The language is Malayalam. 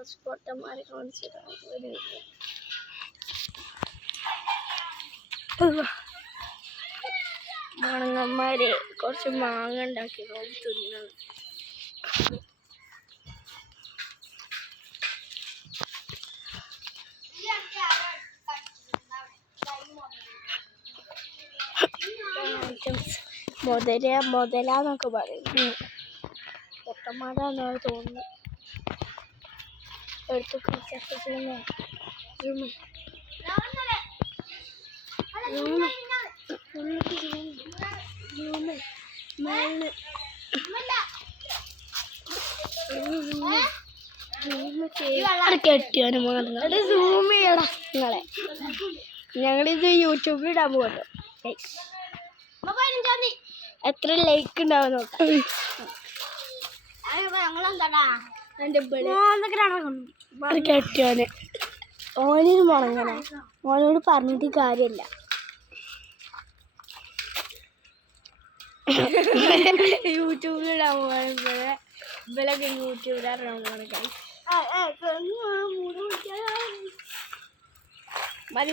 കുറച്ച് പൊട്ടന്മാരെ കാണിച്ചിട്ടാണ് ഒരു മാങ്ങന്മാരെ കുറച്ച് മാങ്ങ ഉണ്ടാക്കി തിന്നത്. മുതലാന്നൊക്കെ പറയുന്നു. പൊട്ടന്മാരാണെന്ന് തോന്നുന്നു. എടുത്തൊക്കെ കെട്ടിയാണ് മാറുന്നത്. സൂം ചെയ്യടാ നിങ്ങളെ. ഞങ്ങളിത് യൂട്യൂബിൽ ഇടാൻ പോകുന്നു. എത്ര ലൈക്ക് ഉണ്ടാവും നോക്കാം. കെട്ടിയോന് ഓനൊരു മുളങ്ങന. ഓനോട് പറഞ്ഞിട്ട് കാര്യമില്ല. യൂട്യൂബിലിടാൻ പോകുമ്പോഴേ ഇവളൊക്കെ യൂട്യൂബിലിടാൻ പോകണം. മതി.